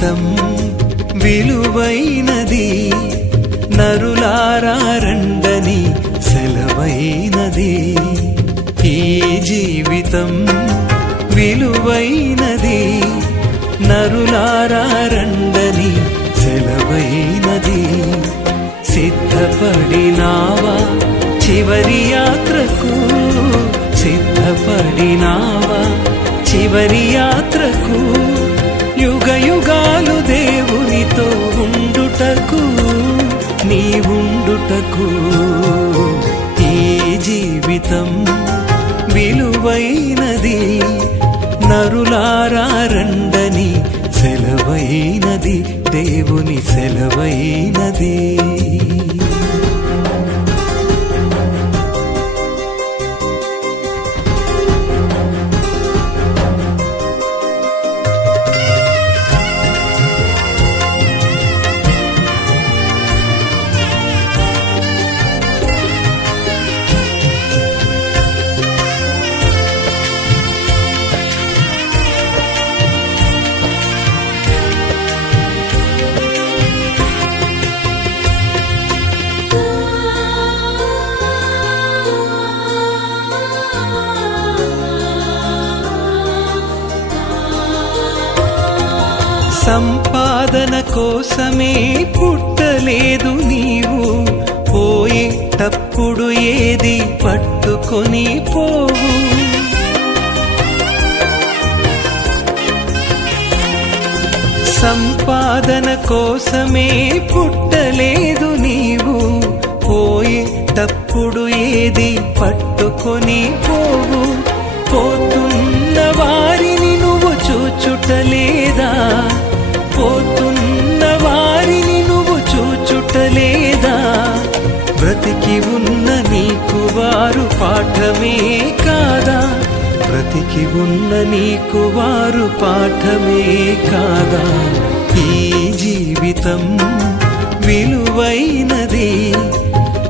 జీవితం విలువైనది, నరులారా రండని సెలవైనది. ఈ జీవితం విలువైనది, నరులారా రండని సెలవైనది. సిద్ధపడినావా చివరి యాత్రకు, సిద్ధపడినావా చివరి యాత్రకు, యుగ యుగాలు దేవునితో ఉండుటకు, నీవుండుటకు. ఈ జీవితం విలువైనది, నరులారా రండని సెలవైనది, దేవుని సెలవైనది. సంపాదన కోసమే పుట్టలేదు నీవు, పోయేటప్పుడు ఏది పట్టుకొని పోవు. సంపాదన కోసమే పుట్టలేదు నీవు, పోయేటప్పుడు ఏది పట్టుకొని పోవు. పోతున్న వారిని నువ్వు చూచుటలేదా, పోతున్న వారిని నువ్వు చూచుటలేదా. బ్రతికి ఉన్న నీకు వారు పాఠమే కాదా, బ్రతికి ఉన్న నీకు వారు పాఠమే కాదా. ఈ జీవితం విలువైనది,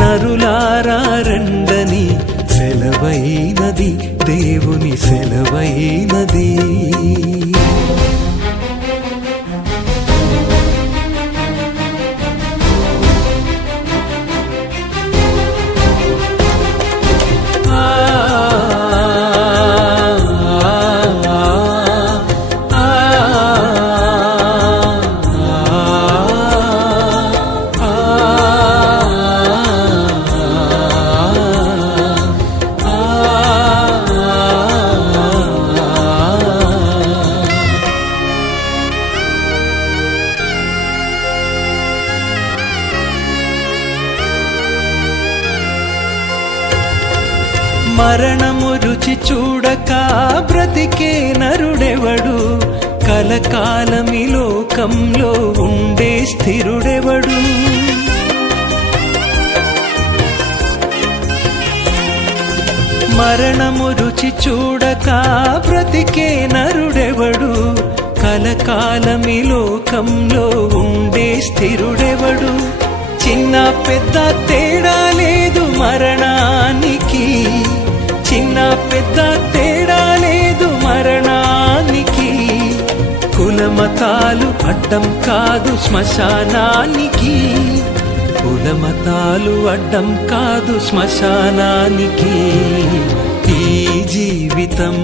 నరులారా రండని సెలవైనది, దేవుని సెలవైనది. మరణము రుచి చూడక బ్రతికే నరుడెవడు, కలకాలమి లోకంలో ఉండే స్థిరుడెవడు. మరణము రుచి చూడక బ్రతికే నరుడెవడు, కలకాలమి లోకంలో ఉండే స్థిరుడెవడు. చిన్న పెద్ద తేడా లేదు మరణానికి, చిన్న పెద్ద తేడా లేదు మరణానికి. కులమతాలు అడ్డం కాదు శ్మశానానికి, కులమతాలు అడ్డం కాదు శ్మశానానికి. ఈ జీవితం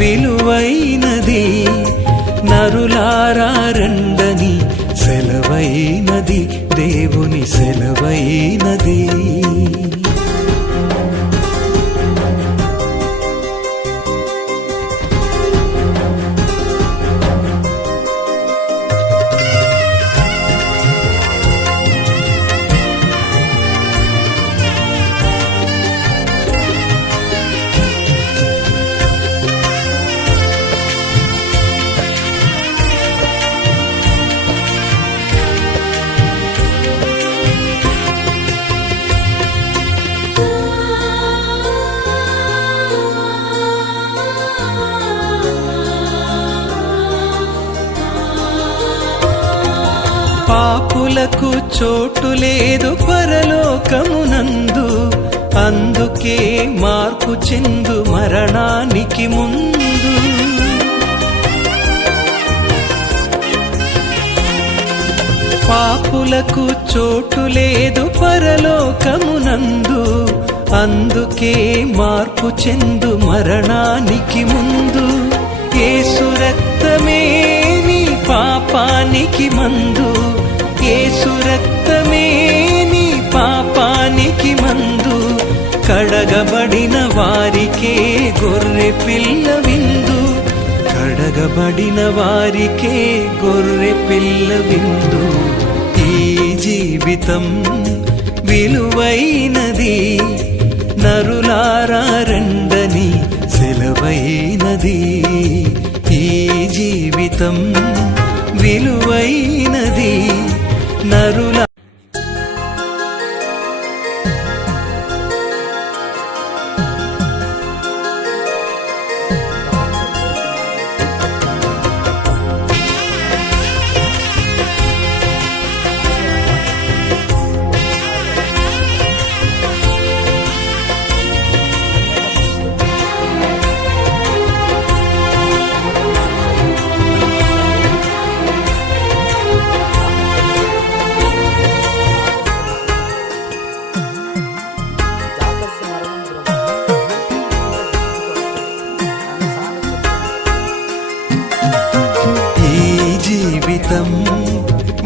విలువైనది, నరులారా రండని సెలవైనది, దేవుని సెలవైనది. పాపులకు చోటు లేదు పరలోకమునందు, అందుకే మార్పు చెందు మరణానికి ముందు. పాపులకు చోటు లేదు పరలోకమునందు, అందుకే మార్పు చెందు మరణానికి ముందు. యేసు రక్తమే నీ పాపానికి మందు, యేసు రక్తమే నీ పాపానికి మందు. కడగబడిన వారికే గొర్రె పిల్ల విందు, కడగబడిన వారికే గొర్రె పిల్ల విందు. ఈ జీవితం విలువైనది, నరులారా రండని సెలవైనది. ఈ జీవితం విలువైనది, నరుల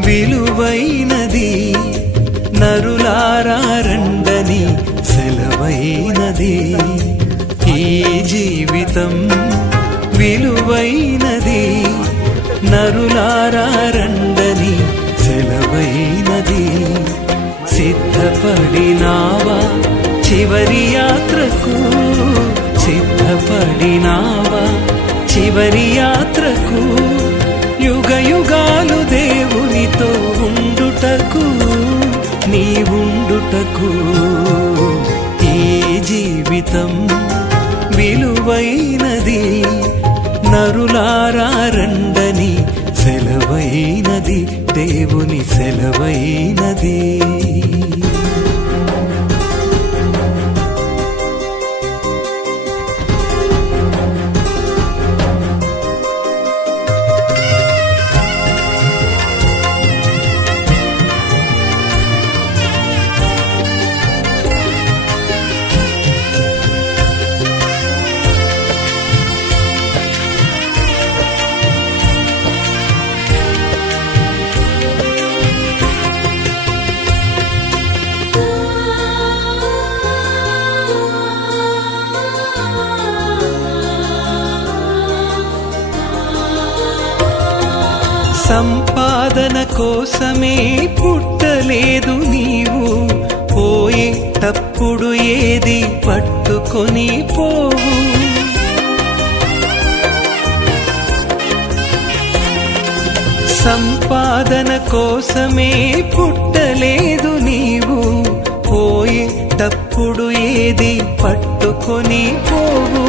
విలువైనది, నరులారా రండని సెలవైనది. ఈ జీవితం విలువైనది, నరులారా రండని సెలవైనది. సిద్ధపడినావా చివరి యాత్రకు, సిద్ధపడినావా చివరి యాత్రకు. యుగ యుగాలు దేవునితో ఉండుటకు, నీ ఉండుటకు. ఈ జీవితం విలువైనది, నరులారా రండని సెలవైనది, దేవుని సెలవైనది. సంపాదన కోసమే పుట్టలేదు నీవు, పోయేటప్పుడు ఏది పట్టుకొని పోవు. సంపాదన కోసమే పుట్టలేదు నీవు, పోయేటప్పుడు ఏది పట్టుకొని పోవు.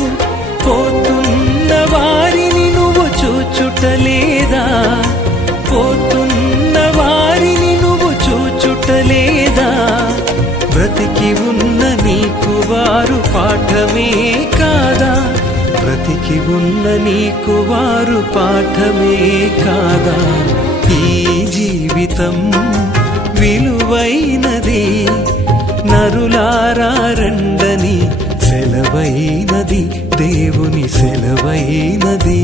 పోతున్న వారిని నువ్వు చూచుటలేదా, పోతున్న వారిని నువ్వు చూచుటలేదా. బ్రతికి ఉన్న నీకు వారు పాఠమే కాదా, బ్రతికి ఉన్న నీకు వారు పాఠమే కాదా. ఈ జీవితం విలువైనది, నరులారా రండని సెలవైనది, దేవుని సెలవైనది.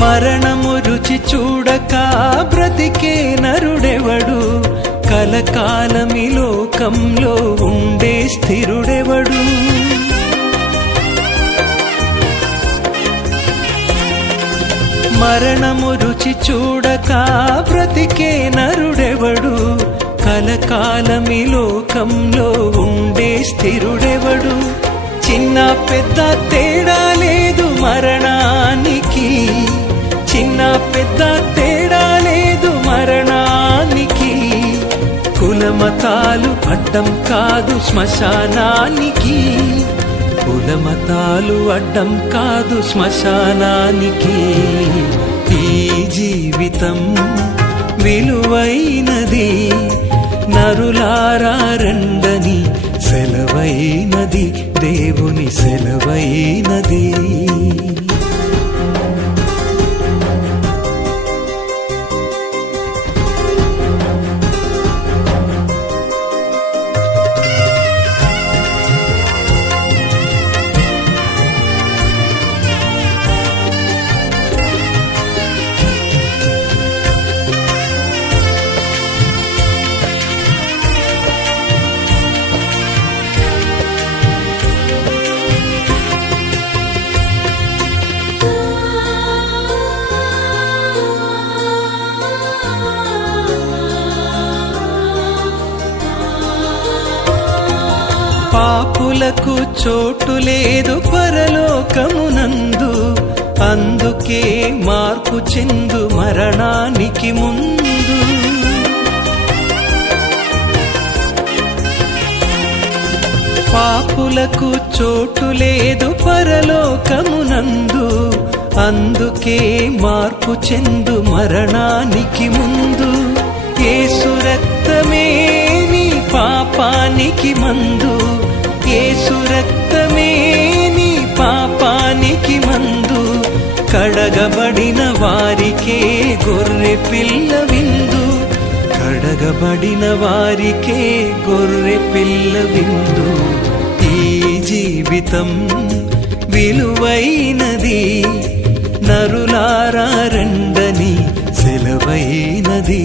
మరణము రుచి చూడక బ్రతికే నరుడెవడు, కలకాలమి లోకంలో ఉండే స్థిరుడెవడు. మరణము రుచి చూడక బ్రతికే నరుడెవడు, కలకాలమి లోకంలో ఉండే స్థిరుడెవడు చిన్న పెద్ద తేడా లేదు మరణానికి చిన్న పెద్ద తేడా లేదు మరణానికి కులమతాలు అడ్డం కాదు శ్మశానానికి కులమతాలు అడ్డం కాదు శ్మశానానికి ఈ జీవితం విలువైనది నరులారా రండని సెలవైనది దేవుని సెలవైనది పాపులకు చోటు లేదు పరలోకమునందు అందుకే మార్పు చెందు మరణానికి ముందు పాపులకు చోటు లేదు పరలోకమునందు అందుకే మార్పు చెందు మరణానికి ముందు యేసు రక్తమే నీ పాపానికి మందు యేసు రక్తమే నీ పాపానికి మందు కడగబడిన వారికే గొర్రె పిల్ల విందు కడగబడిన వారికే గొర్రె పిల్ల విందు ఈ జీవితం విలువైనది నరులారా రండని సెలవైనది